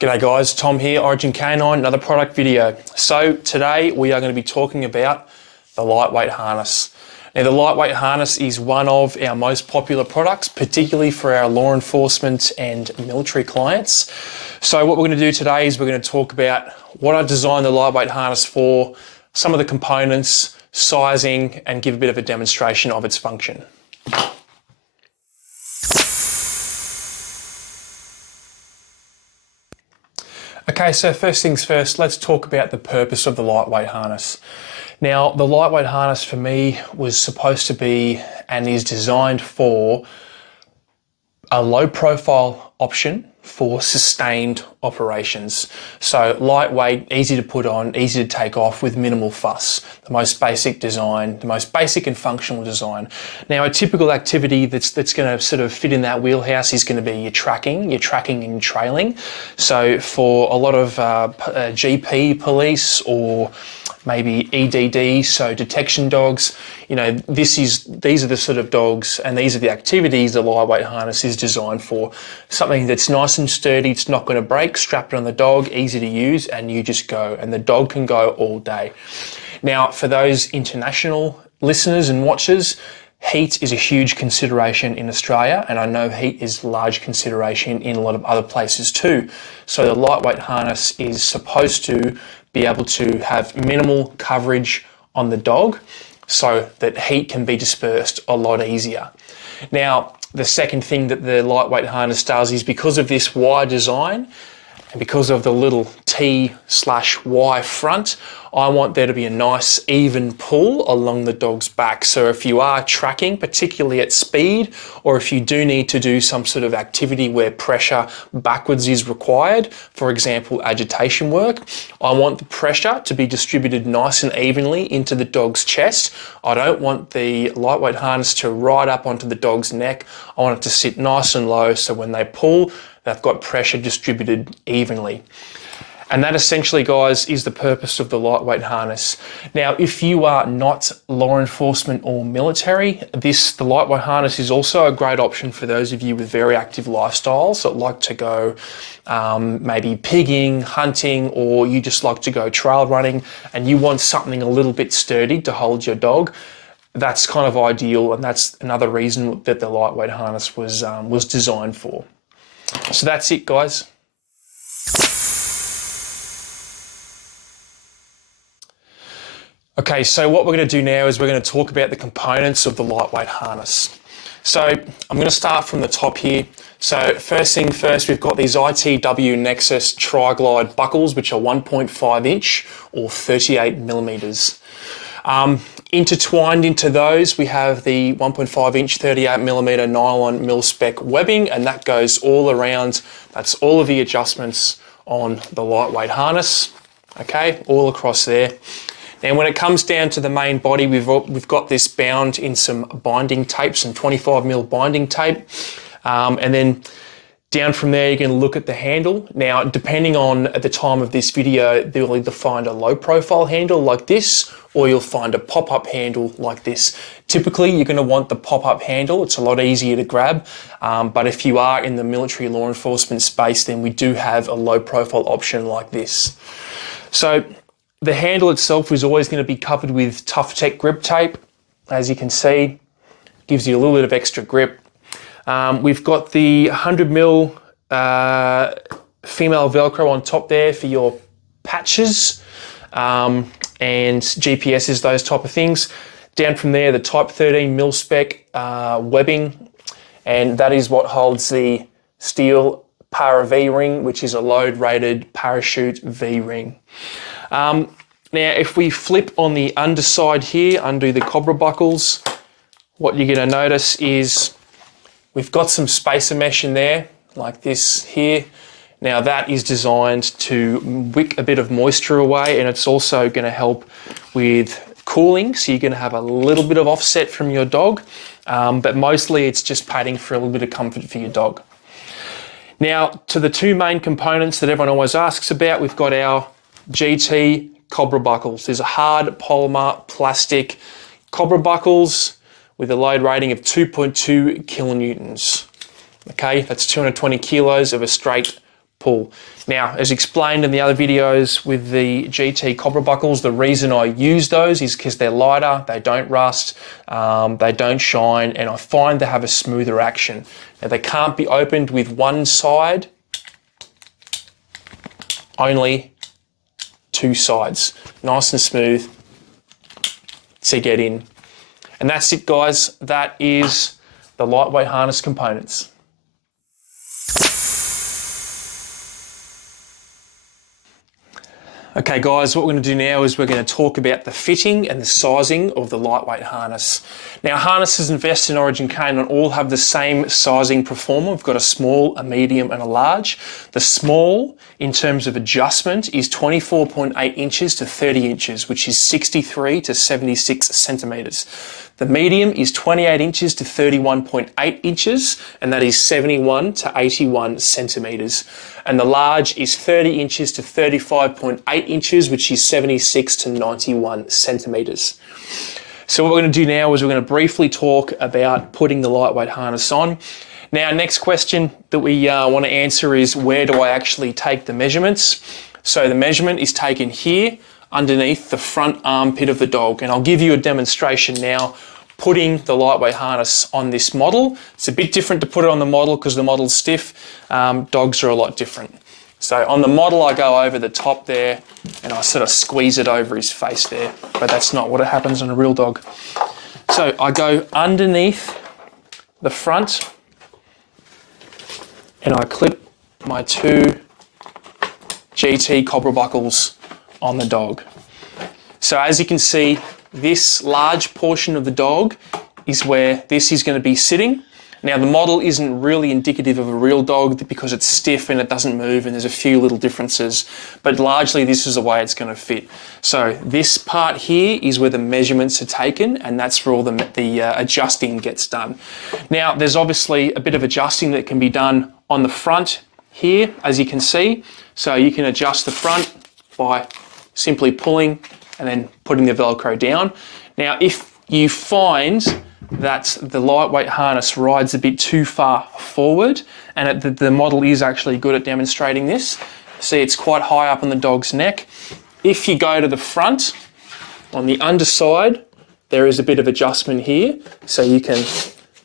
G'day guys, Tom here, Origin Canine, another product video. So today we are going to be talking about the lightweight harness. Now the lightweight harness is one of our most popular products, particularly for our law enforcement and military clients. So what we're going to do today is we're going to talk about what I designed the lightweight harness for, some of the components, sizing, and give a bit of a demonstration of its function. Okay, so first things first, let's talk about the purpose of the lightweight harness. Now, the lightweight harness for me was supposed to be and is designed for a low profile option for sustained operations. So lightweight, easy to put on, easy to take off with minimal fuss. The most basic design, the most basic and functional design. Now a typical activity that's going to sort of fit in that wheelhouse is going to be your tracking and trailing. So for a lot of GP police or maybe EDD, so detection dogs, you know, these are the sort of dogs and these are the activities the lightweight harness is designed for. Something that's nice and sturdy, it's not going to break, strap it on the dog, easy to use, and you just go, and the dog can go all day. Now, for those international listeners and watchers, heat is a huge consideration in Australia, and I know heat is a large consideration in a lot of other places too. So the lightweight harness is supposed to be able to have minimal coverage on the dog so that heat can be dispersed a lot easier. Now, the second thing that the lightweight harness does is because of this Y design and because of the little T/Y front, I want there to be a nice even pull along the dog's back. So if you are tracking, particularly at speed, or if you do need to do some sort of activity where pressure backwards is required, for example, agitation work, I want the pressure to be distributed nice and evenly into the dog's chest. I don't want the lightweight harness to ride up onto the dog's neck. I want it to sit nice and low so when they pull, they've got pressure distributed evenly. And that essentially, guys, is the purpose of the lightweight harness. Now, if you are not law enforcement or military, the lightweight harness is also a great option for those of you with very active lifestyles that like to go maybe pigging, hunting, or you just like to go trail running and you want something a little bit sturdy to hold your dog. That's kind of ideal, and that's another reason that the lightweight harness was designed for. So that's it, guys. Okay, so what we're going to do now is we're going to talk about the components of the lightweight harness. So I'm going to start from the top here. So first thing first, we've got these ITW Nexus Tri-Glide buckles, which are 1.5 inch or 38 millimeters. Intertwined into those, we have the 1.5 inch 38 millimeter nylon mil-spec webbing, and that goes all around. That's all of the adjustments on the lightweight harness, okay, all across there. And when it comes down to the main body, we've got this bound in some binding tape, some 25mm binding tape. And then down from there, you can look at the handle. Now, depending on at the time of this video, you'll either find a low profile handle like this, or you'll find a pop-up handle like this. Typically, you're gonna want the pop-up handle. It's a lot easier to grab. But if you are in the military law enforcement space, then we do have a low profile option like this. So, the handle itself is always going to be covered with Tough Tech grip tape. As you can see, gives you a little bit of extra grip. We've got the 100mm female Velcro on top there for your patches and GPSs, those type of things. Down from there, the Type 13 mil-spec webbing, and that is what holds the steel Para V-ring, which is a load-rated parachute V-ring. Now, if we flip on the underside here, undo the Cobra buckles, what you're going to notice is we've got some spacer mesh in there, like this here. Now, that is designed to wick a bit of moisture away, and it's also going to help with cooling, so you're going to have a little bit of offset from your dog, but mostly it's just padding for a little bit of comfort for your dog. Now, to the two main components that everyone always asks about, we've got our GT Cobra buckles. There's a hard polymer plastic Cobra buckles with a load rating of 2.2 kilonewtons. Okay, that's 220 kilos of a straight pull. Now, as explained in the other videos with the GT Cobra buckles, the reason I use those is because they're lighter, they don't rust, they don't shine, and I find they have a smoother action. Now, they can't be opened with one side, only two sides. Nice and smooth to get in. And that's it, guys. That is the lightweight harness components. Okay guys, what we're going to do now is we're going to talk about the fitting and the sizing of the lightweight harness. Now, harnesses in Vest and Origin Canine all have the same sizing performer. We've got a small, a medium and a large. The small, in terms of adjustment, is 24.8 inches to 30 inches, which is 63 to 76 centimetres. The medium is 28 inches to 31.8 inches, and that is 71 to 81 centimetres. And the large is 30 inches to 35.8 inches, which is 76 to 91 centimetres. So what we're going to do now is we're going to briefly talk about putting the lightweight harness on. Now, next question that we want to answer is, where do I actually take the measurements? So the measurement is taken here underneath the front armpit of the dog, and I'll give you a demonstration now putting the lightweight harness on this model. It's a bit different to put it on the model because the model's stiff. Dogs are a lot different. So on the model, I go over the top there and I sort of squeeze it over his face there, but that's not what happens on a real dog. So I go underneath the front and I clip my two GT Cobra buckles on the dog. So as you can see, this large portion of the dog is where this is going to be sitting. Now, the model isn't really indicative of a real dog because it's stiff and it doesn't move, and there's a few little differences, but largely this is the way it's going to fit. So this part here is where the measurements are taken, and that's where all the adjusting gets done. Now, there's obviously a bit of adjusting that can be done on the front here, as you can see. So you can adjust the front by simply pulling and then putting the Velcro down. Now, if you find that the lightweight harness rides a bit too far forward, and the model is actually good at demonstrating this, see it's quite high up on the dog's neck. If you go to the front, on the underside, there is a bit of adjustment here, so you can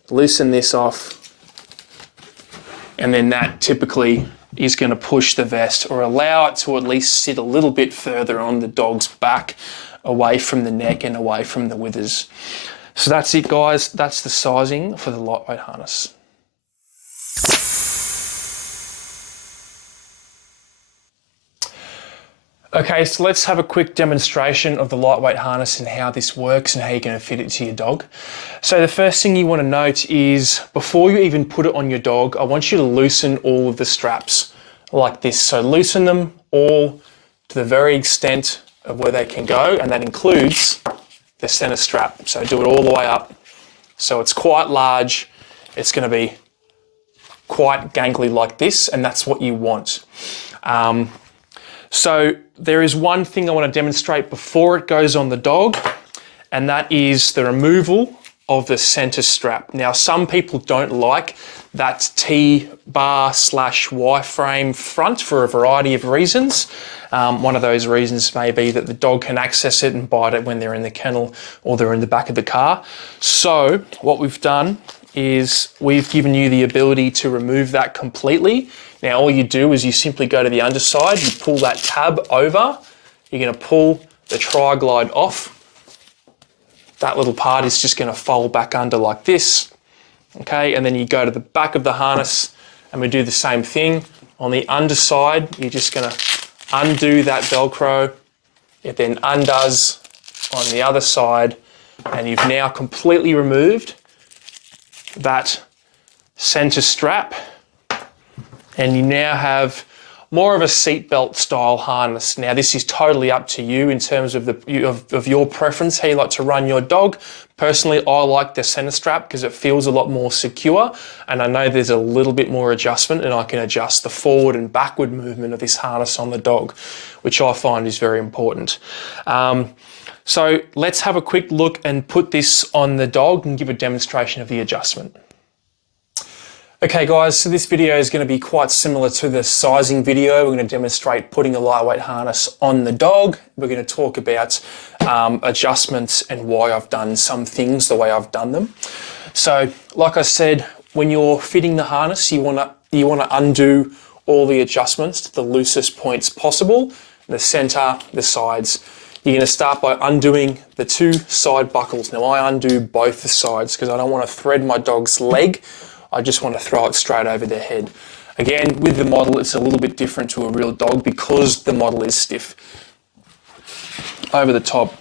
loosen this off, and then that typically is going to push the vest or allow it to at least sit a little bit further on the dog's back, away from the neck and away from the withers. So that's it, guys. That's the sizing for the lightweight harness. Okay, so let's have a quick demonstration of the lightweight harness and how this works and how you're going to fit it to your dog. So the first thing you want to note is, before you even put it on your dog, I want you to loosen all of the straps like this. So loosen them all to the very extent of where they can go, and that includes the center strap. So do it all the way up. So it's quite large. It's going to be quite gangly like this, and that's what you want. So there is one thing I want to demonstrate before it goes on the dog, and that is the removal of the center strap. Now, some people don't like that T-bar / Y-frame front for a variety of reasons. One of those reasons may be that the dog can access it and bite it when they're in the kennel or they're in the back of the car. So what we've done is we've given you the ability to remove that completely. Now, all you do is you simply go to the underside, you pull that tab over, you're going to pull the tri-glide off. That little part is just going to fold back under like this. Okay, and then you go to the back of the harness and we do the same thing. On the underside, you're just going to undo that Velcro. It then undoes on the other side, and you've now completely removed that center strap, and you now have more of a seatbelt style harness. Now, this is totally up to you in terms of your preference, how you like to run your dog. Personally, I like the center strap because it feels a lot more secure, and I know there's a little bit more adjustment, and I can adjust the forward and backward movement of this harness on the dog, which I find is very important. So let's have a quick look and put this on the dog and give a demonstration of the adjustment. Okay guys, so this video is going to be quite similar to the sizing video. We're going to demonstrate putting a lightweight harness on the dog. We're going to talk about adjustments and why I've done some things the way I've done them. So like I said, when you're fitting the harness, you want to undo all the adjustments to the loosest points possible, the center, the sides. You're going to start by undoing the two side buckles. Now I undo both the sides because I don't want to thread my dog's leg. I just want to throw it straight over their head. Again, with the model, it's a little bit different to a real dog because the model is stiff. Over the top.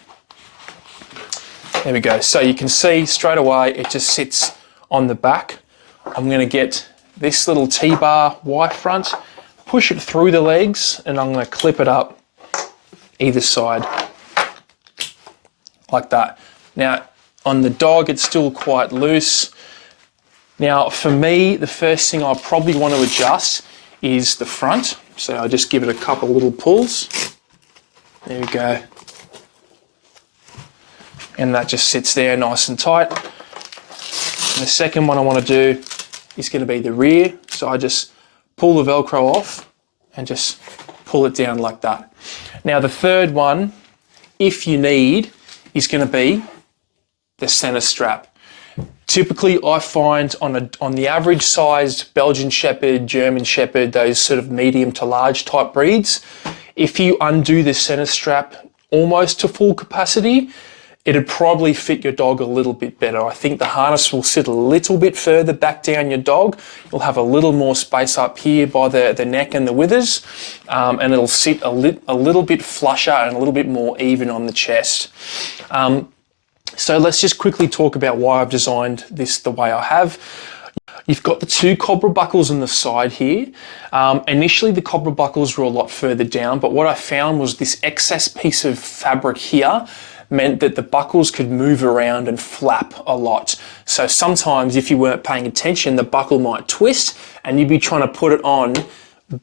There we go. So you can see straight away, it just sits on the back. I'm going to get this little T-bar Y front, push it through the legs, and I'm going to clip it up either side like that. Now, on the dog, it's still quite loose. Now, for me, the first thing I probably want to adjust is the front. So I just give it a couple little pulls. There we go. And that just sits there nice and tight. And the second one I want to do is going to be the rear. So I just pull the Velcro off and just pull it down like that. Now, the third one, if you need, is going to be the center strap. Typically, I find on the average sized Belgian Shepherd, German Shepherd, those sort of medium to large type breeds, if you undo the center strap almost to full capacity, it'd probably fit your dog a little bit better. I think the harness will sit a little bit further back down your dog. You'll have a little more space up here by the neck and the withers, and it'll sit a little bit flusher and a little bit more even on the chest. So let's just quickly talk about why I've designed this the way I have. You've got the two cobra buckles on the side here. Initially the cobra buckles were a lot further down, but what I found was this excess piece of fabric here meant that the buckles could move around and flap a lot. So sometimes if you weren't paying attention, the buckle might twist and you'd be trying to put it on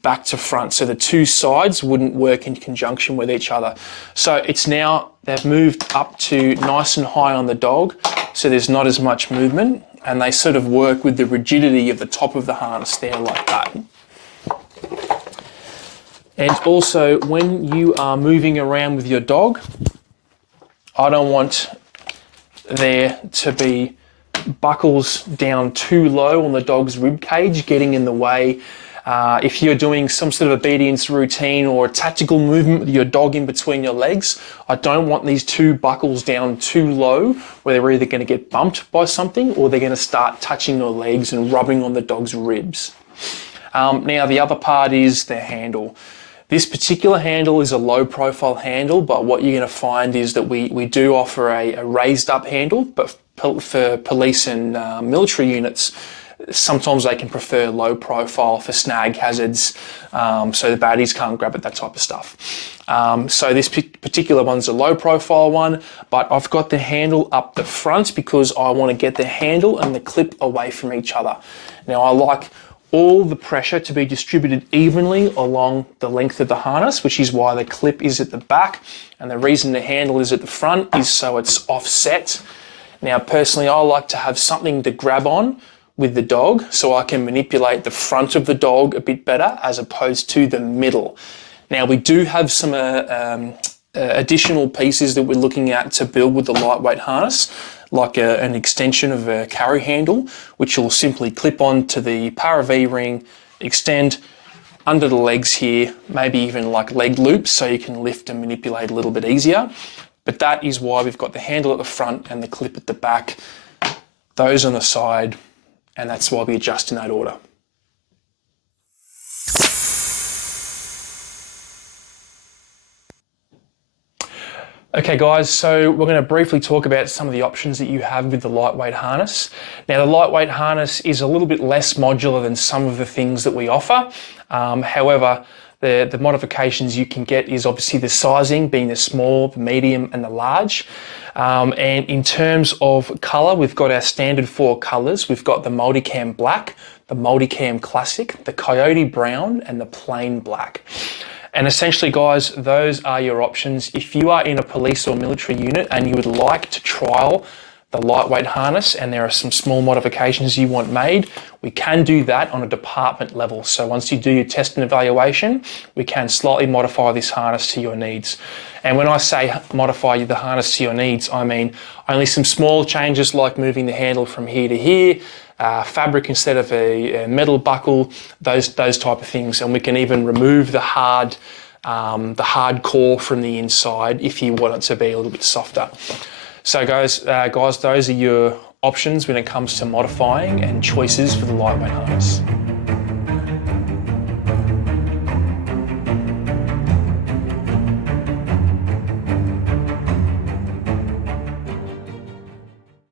back to front, so the two sides wouldn't work in conjunction with each other. So it's now, they've moved up to nice and high on the dog, so there's not as much movement, and they sort of work with the rigidity of the top of the harness there like that. And also, when you are moving around with your dog, I don't want there to be buckles down too low on the dog's rib cage getting in the way. If you're doing some sort of obedience routine or a tactical movement with your dog in between your legs, I don't want these two buckles down too low where they're either going to get bumped by something or they're going to start touching your legs and rubbing on the dog's ribs. Now the other part is the handle. This particular handle is a low profile handle, but what you're going to find is that we do offer a raised up handle, but for police and military units, sometimes they can prefer low profile for snag hazards, so the baddies can't grab it, that type of stuff. So this particular one's a low profile one, but I've got the handle up the front because I want to get the handle and the clip away from each other. Now I like all the pressure to be distributed evenly along the length of the harness, which is why the clip is at the back, and the reason the handle is at the front is so it's offset. Now personally, I like to have something to grab on with the dog so I can manipulate the front of the dog a bit better as opposed to the middle. Now we do have some additional pieces that we're looking at to build with the lightweight harness, like an extension of a carry handle, which will simply clip on to the Para-V ring, extend under the legs here, maybe even like leg loops so you can lift and manipulate a little bit easier. But that is why we've got the handle at the front and the clip at the back, those on the side, and that's why we adjust in that order. Okay guys, so we're going to briefly talk about some of the options that you have with the lightweight harness. Now the lightweight harness is a little bit less modular than some of the things that we offer. However, the modifications you can get is obviously the sizing, being the small, the medium and the large. And in terms of colour, we've got our standard 4 colours. We've got the Multicam Black, the Multicam Classic, the Coyote Brown and the Plain Black. And essentially, guys, those are your options. If you are in a police or military unit and you would like to trial the lightweight harness and there are some small modifications you want made, we can do that on a department level. So once you do your test and evaluation, we can slightly modify this harness to your needs. And when I say modify the harness to your needs, I mean only some small changes like moving the handle from here to here, fabric instead of a metal buckle, those type of things. And we can even remove the hard core from the inside if you want it to be a little bit softer. So guys, those are your options when it comes to modifying and choices for the lightweight harness.